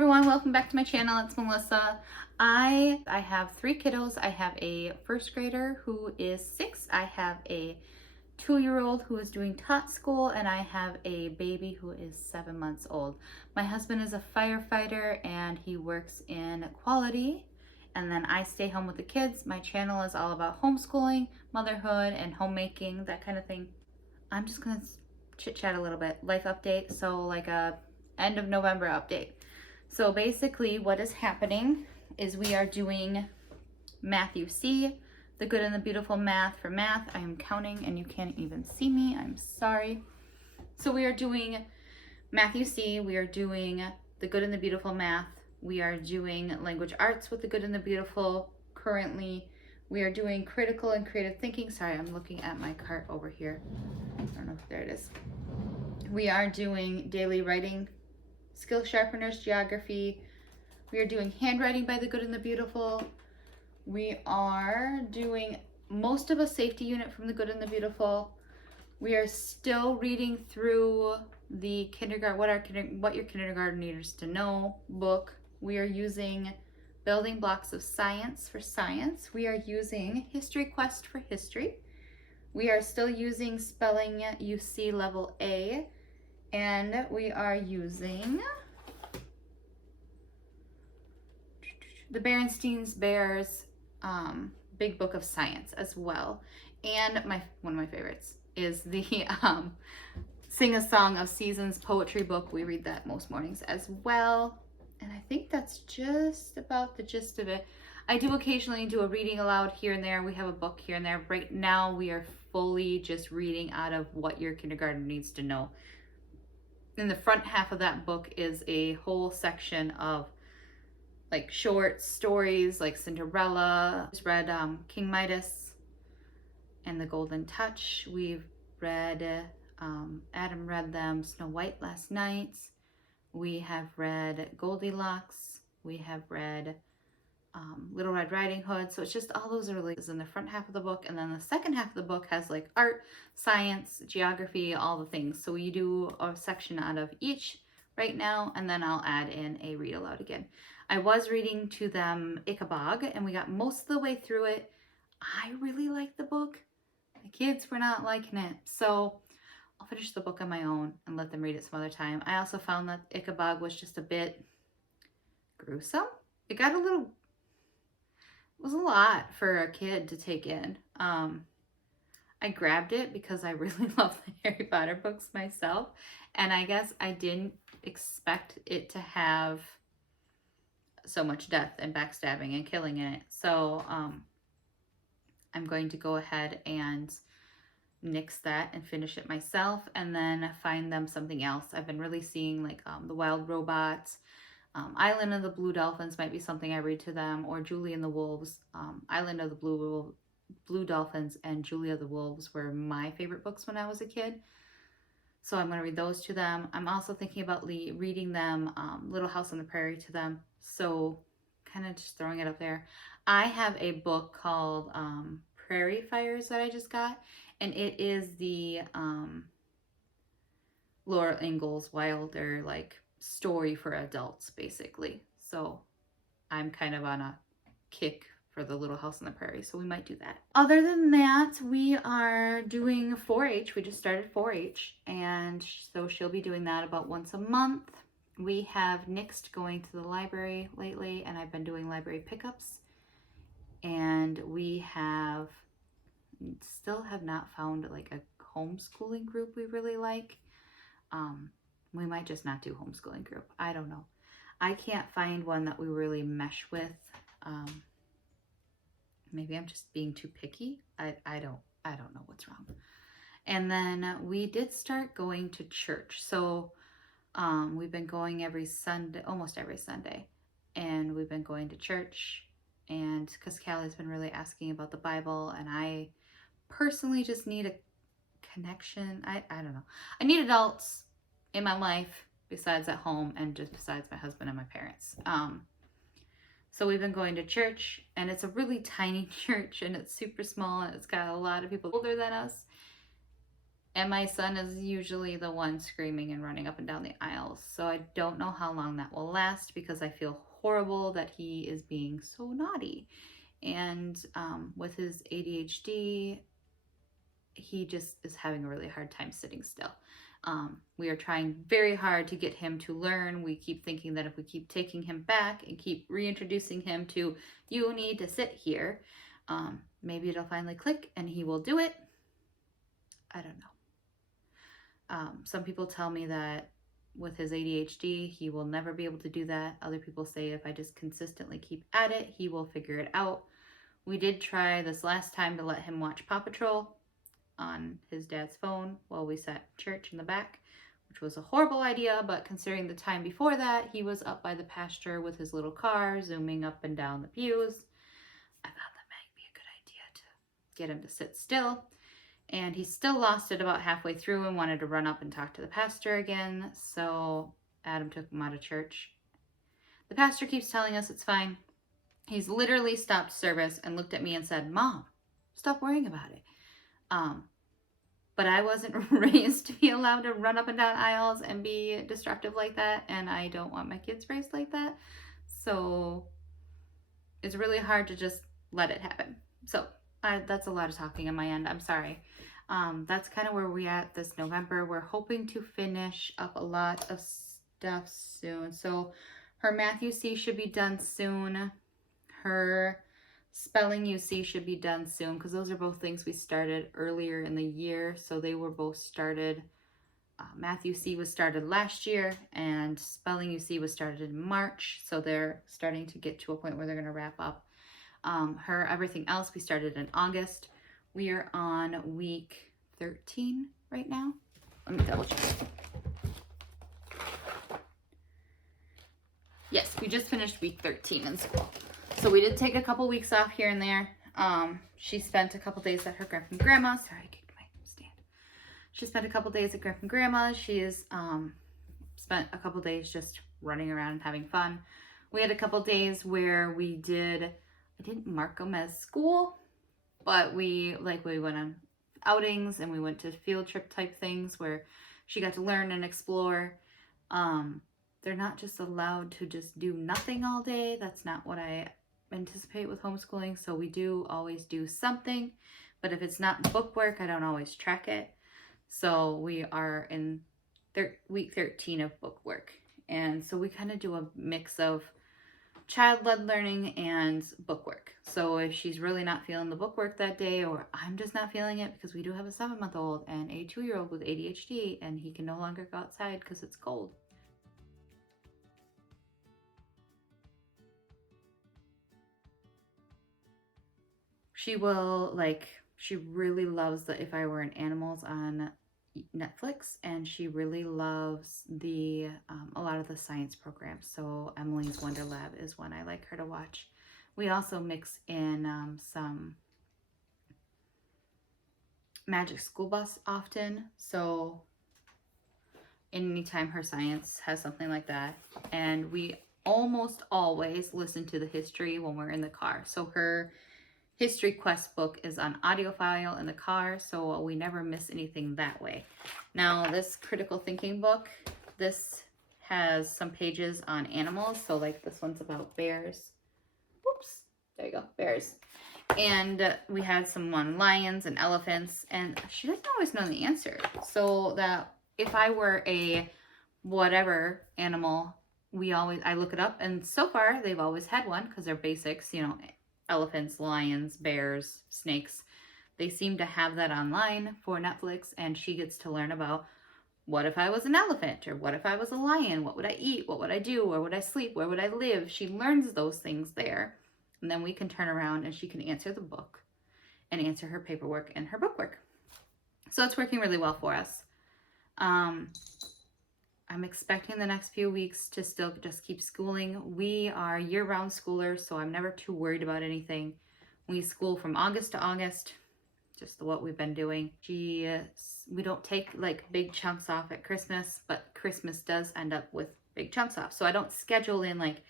everyone, welcome back to my channel. It's Melissa. I have 3 kiddos. I have a first grader who is 6. I have a 2-year-old who is doing tot school, and I have a baby who is 7 months old. My husband is a firefighter and he works in quality, and then I stay home with the kids. My channel is all about homeschooling, motherhood, and homemaking, that kind of thing. I'm just gonna chit chat a little bit. Life update, so like a end of November update. So basically what is happening is we are doing Matthew C, the good and the beautiful math for math. I am counting and you can't even see me. I'm sorry. So we are doing Matthew C. We are doing the good and the beautiful math. We are doing language arts with the good and the beautiful currently. We are doing critical and creative thinking. Sorry, I'm looking at my cart over here. I don't know if there it is. We are doing daily writing, skill sharpeners, geography. We are doing handwriting by the good and the beautiful. We are doing most of a safety unit from the good and the beautiful. We are still reading through the kindergarten, what your kindergarten needs to know book. We are using building blocks of science for science. We are using history quest for history. We are still using spelling UC level A. And we are using the Berenstein's Bears Big Book of Science as well. And one of my favorites is the Sing a Song of Seasons poetry book. We read that most mornings as well. And I think that's just about the gist of it. I do occasionally do a reading aloud here and there. We have a book here and there. Right now we are fully just reading out of what your kindergarten needs to know. In the front half of that book is a whole section of like short stories like Cinderella. Just read King Midas and the Golden Touch. We've read, Adam read them Snow White last night. We have read Goldilocks. We have read Little Red Riding Hood. So it's just all those are really in the front half of the book, and then the second half of the book has like art, science, geography, all the things. So we do a section out of each right now, and then I'll add in a read aloud again. I was reading to them Ichabod, and we got most of the way through it. I really liked the book. The kids were not liking it, so I'll finish the book on my own and let them read it some other time. I also found that Ichabod was just a bit gruesome. It got it was a lot for a kid to take in. I grabbed it because I really love the Harry Potter books myself, and I guess I didn't expect it to have so much death and backstabbing and killing in it. So I'm going to go ahead and nix that and finish it myself, and then find them something else. I've been really seeing like The Wild Robots. Island of the Blue Dolphins might be something I read to them, or Julie and the Wolves. Island of the Blue Dolphins and Julie of the Wolves were my favorite books when I was a kid. So I'm going to read those to them. I'm also thinking about reading them Little House on the Prairie to them. So kind of just throwing it up there. I have a book called Prairie Fires that I just got, and it is the Laura Ingalls Wilder like story for adults basically. So I'm kind of on a kick for the Little House on the Prairie, so we might do that. Other than that, we are doing 4-H. We just started 4-H, and so she'll be doing that about once a month. We have nixed going to the library lately, and I've been doing library pickups, and we still have not found like a homeschooling group we really like. We might just not do homeschooling group. I don't know. I can't find one that we really mesh with. Maybe I'm just being too picky. I don't know what's wrong. And then we did start going to church. So we've been going every Sunday, almost every Sunday. And we've been going to church, and because Callie's been really asking about the Bible, and I personally just need a connection. I don't know. I need adults in my life besides at home, and just besides my husband and my parents. So we've been going to church, and it's a really tiny church, and it's super small, and it's got a lot of people older than us. And my son is usually the one screaming and running up and down the aisles. So I don't know how long that will last because I feel horrible that he is being so naughty. And with his ADHD, he just is having a really hard time sitting still. We are trying very hard to get him to learn. We keep thinking that if we keep taking him back and keep reintroducing him to, you need to sit here, maybe it'll finally click and he will do it. I don't know. Some people tell me that with his ADHD, he will never be able to do that. Other people say if I just consistently keep at it, he will figure it out. We did try this last time to let him watch Paw Patrol on his dad's phone while we sat in church in the back, which was a horrible idea, but considering the time before that, he was up by the pasture with his little car, zooming up and down the pews. I thought that might be a good idea to get him to sit still. And he still lost it about halfway through and wanted to run up and talk to the pastor again, so Adam took him out of church. The pastor keeps telling us it's fine. He's literally stopped service and looked at me and said, "Mom, stop worrying about it." But I wasn't raised to be allowed to run up and down aisles and be destructive like that, and I don't want my kids raised like that. So it's really hard to just let it happen. So that's a lot of talking on my end. I'm sorry. That's kind of where we're at this November. We're hoping to finish up a lot of stuff soon. So her math UC should be done soon. Her spelling UC should be done soon because those are both things we started earlier in the year. So they were both started. Math UC was started last year and spelling UC was started in March. So they're starting to get to a point where they're going to wrap up. Her everything else we started in August. We are on week 13 right now. Let me double check. Yes, we just finished week 13 in school. So we did take a couple weeks off here and there. She spent a couple days at her grandpa and grandma. Sorry, I kicked my stand. She spent a couple days at grandpa and grandma. She has spent a couple days just running around and having fun. We had a couple days where I didn't mark them as school, but we went on outings and we went to field trip type things where she got to learn and explore. They're not just allowed to just do nothing all day. That's not what I anticipate with homeschooling. So we do always do something, but if it's not book work, I don't always track it. So we are in week 13 of book work. And so we kind of do a mix of child-led learning and book work. So if she's really not feeling the book work that day, or I'm just not feeling it because we do have a 7-month-old and a 2-year-old with ADHD and he can no longer go outside because it's cold. She really loves the If I Were an Animals on Netflix, and she really loves a lot of the science programs. So Emily's Wonder Lab is one I like her to watch. We also mix in some Magic School Bus often. So anytime her science has something like that. And we almost always listen to the history when we're in the car. So her History Quest book is on audio file in the car, so we never miss anything that way. Now, this critical thinking book, this has some pages on animals. So like this one's about bears. Whoops, there you go, bears. And we had some on lions and elephants, and she doesn't always know the answer. So that if I were a whatever animal, I look it up, and so far they've always had one because they're basics, elephants, lions, bears, snakes. They seem to have that online for Netflix, and she gets to learn about what if I was an elephant, or what if I was a lion? What would I eat? What would I do? Where would I sleep? Where would I live? She learns those things there, and then we can turn around and she can answer the book and answer her paperwork and her book work. So it's working really well for us. I'm expecting the next few weeks to still just keep schooling. We are year-round schoolers, so I'm never too worried about anything. We school from August to August, just what we've been doing. We don't take like big chunks off at Christmas, but Christmas does end up with big chunks off. So I don't schedule in like,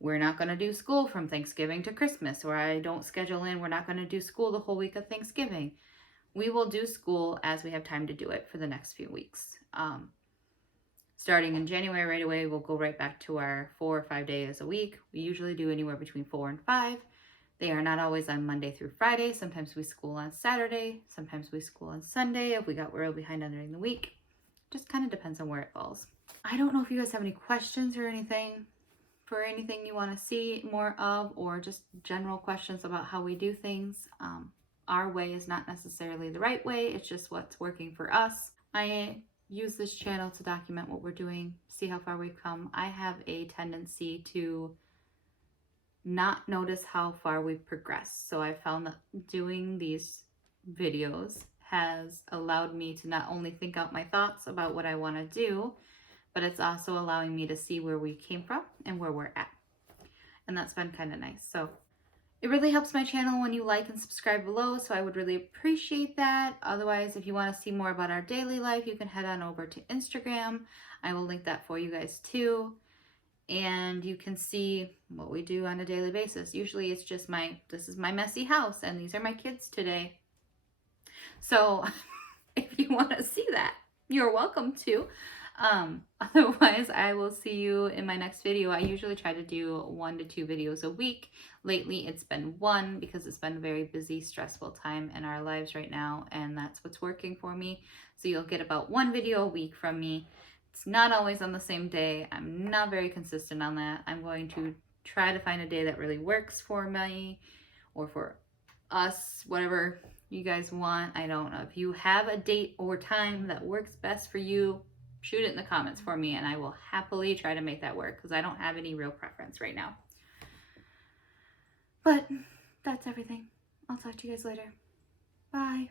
we're not going to do school from Thanksgiving to Christmas, or I don't schedule in, we're not going to do school the whole week of Thanksgiving. we will do school as we have time to do it for the next few weeks. Starting in January right away, we'll go right back to our 4 or 5 days a week. We usually do anywhere between 4 and 5. They are not always on Monday through Friday. Sometimes we school on Saturday. Sometimes we school on Sunday if we got real behind during the week. Just kind of depends on where it falls. I don't know if you guys have any questions or anything you want to see more of, or just general questions about how we do things. Our way is not necessarily the right way. It's just what's working for us. I use this channel to document what we're doing, see how far we've come. I have a tendency to not notice how far we've progressed. So I found that doing these videos has allowed me to not only think out my thoughts about what I want to do, but it's also allowing me to see where we came from and where we're at. And that's been kind of nice. So it really helps my channel when you like and subscribe below, so I would really appreciate that. Otherwise, if you want to see more about our daily life, you can head on over to Instagram. I will link that for you guys too. And you can see what we do on a daily basis. Usually it's just this is my messy house and these are my kids today. So if you want to see that, you're welcome to. Otherwise, I will see you in my next video. I usually try to do 1 to 2 videos a week. Lately, it's been 1 because it's been a very busy, stressful time in our lives right now, and that's what's working for me. So you'll get about 1 video a week from me. It's not always on the same day. I'm not very consistent on that. I'm going to try to find a day that really works for me or for us, whatever you guys want. I don't know. If you have a date or time that works best for you, shoot it in the comments for me and I will happily try to make that work because I don't have any real preference right now. But that's everything. I'll talk to you guys later. Bye.